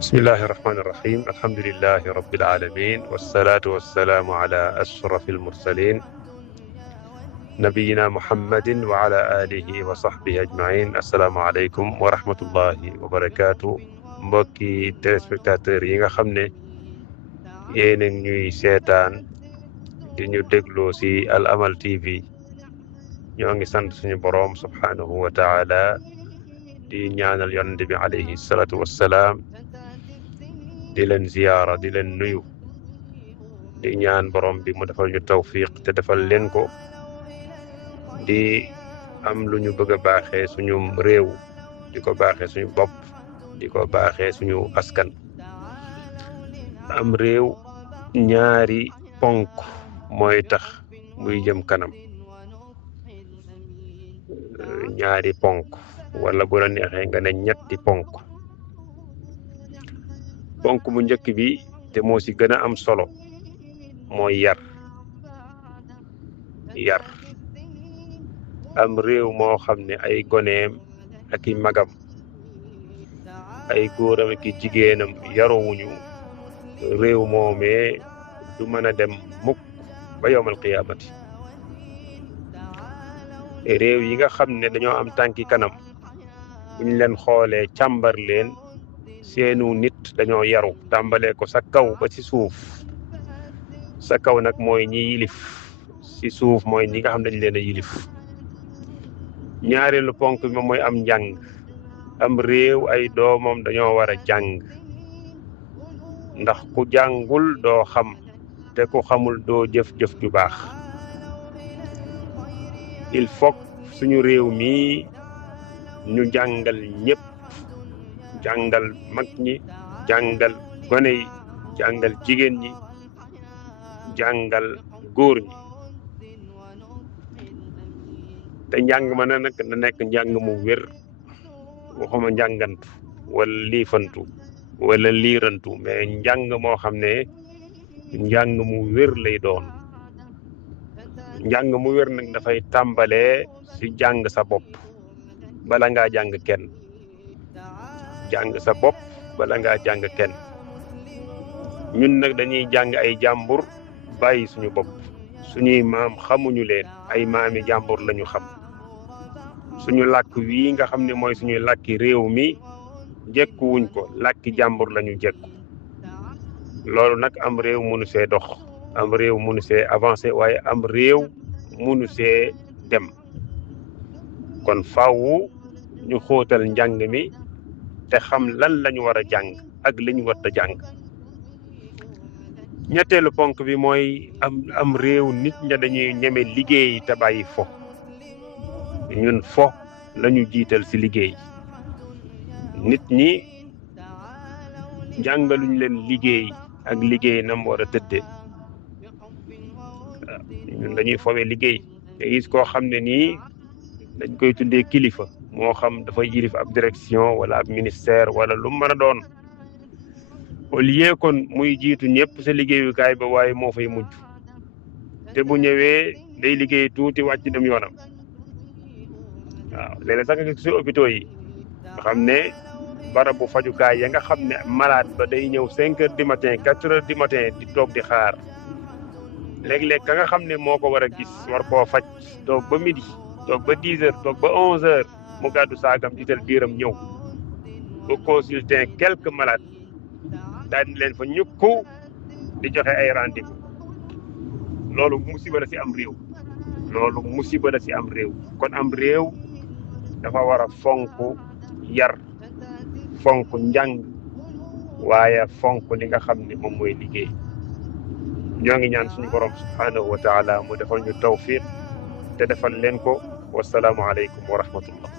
bismillahi irrahmani irrahim alhamdulilahi rabilalamin walsalaatu walsalaamu ala ashraf almursalin nabiyina muhammadin wa ala alihi wa sahbihi ajmain assalaamu aleykum wa rahmatullahi wa barakaatu mbokki téléspectateurs yi nga xam ne yéen a ñuy seetaan di ñu dégloo si Al Amal TV ñoo ngi sant suñu boroom subhaanahu wa taala di ñaanal yonent bi alayhi salaatu wassalaam di leen ziyaara di leen nuyu di ñaan borom bi mu defal ñu tawfiq te defal leen ko di am lu ñu bëgg a baaxee suñu réew di ko baaxee suñu bopp di ko baaxee suñu askan. am réew ñaari ponk mooy tax muy jëm kanam, ñaari ponk wala bu la neexee nga ne ñetti ponk. ponk bu njëkk bi te moo ci gën a am solo mooy yar. am réew moo xam ne ay goneem ak i magam, ay góoram ak i jigéenam yaruwuñu, réew moomee du mën a dem mukk ba yowmal qiyaamati. réew yi nga xam ne dañoo am tànki kanam, buñ leen xoolee càmbar leen, seenu nit dañoo yaru tàmbalee ko sa kaw ba ci suuf. sa kaw nag mooy ñi yilif, ci suuf mooy ñi nga xam dañ leen a yilif. ñaareelu ponk bi moom mooy am njàng. am réew ay doomam dañoo war a jàng, ndax ku jàngul doo xam, te ku xamul doo jëf-jëf ju baax. il faut suñu réew mi ñu jàngal ñëpp, jàngal mag ñi, jàngal gone yi, jàngal jigéen ñi, jàngal góor ñi. te njàng ma nag na nekk njàng mu wér, waxuma njàngantu wala liifantu wala liirantu, mais njàng moo xam ne njàng mu wér lay doon. njàng mu wér nag dafay tàmbalee ci jàng sa bopp bala ngaa jàng kenn. jàng sa bopp bala ngaa jàng kenn. ñun nag dañuy jàng ay jàmbur bàyyi suñu bopp. suñuy maam xamuñu leen, ay maami jàmbur lañu xam. suñu làkk wii nga xam ne mooy suñuy làkki réew mi jekkuwuñ ko, làkki jàmbur lañu jekku. loolu nag am réew mënu see dox, am réew mënu see avancé, waaye am réew mënu see dem. kon faaw ñu xóotal njàng mi te xam lan lañu war a jàng ak li ñu war a jàng. ñetteelu ponk bi mooy am réew nit ña dañuy ñeme liggéey te bàyyi fo. ñun fo lañu jiital ci liggéey. nit ñi jàngaluñ leen liggéey ak liggéey nam war a tëddee. ñun dañuy fowee liggéey. te gis koo xam ne nii dañ koy tuddee kilifa, moo xam dafay yilif ab direction wala ab ministère wala lu mën a doon, au lieu kon muy jiitu ñëpp sa liggéeyukaay ba, waaye moo fay mujj. te bu ñëwee day liggéey tuuti wàcc dem yoonam. waaw léeg-léeg sax nga gis ci hôpitaux yi nga xam ne barabu fajukaay ya nga xam ne malade ba day ñëw 5 heures du matin 4 heures du matin di toog di xaar. léeg-léeg ka nga xam ne moo ko war a gis, war koo faj, toog ba midi, toog ba 10 heures, toog ba 11 heures, mu gàddu saagam jiital biiram ñëw ba consulter quelques malades, daal di leen fa ñukku di joxe ay rendez-vous. loolu musiba la ci am réew. loolu musiba la ci am réew. kon am réew dafa war a fonk yar, fonk njàng, waaye fonk li nga xam ne moom mooy liggéey. ñoo ngi ñaan suñu borom subhaanahu wa taala mu defal ñu tawfiq te defal leen ko. wasalaamu aleykum wa rahmatullah.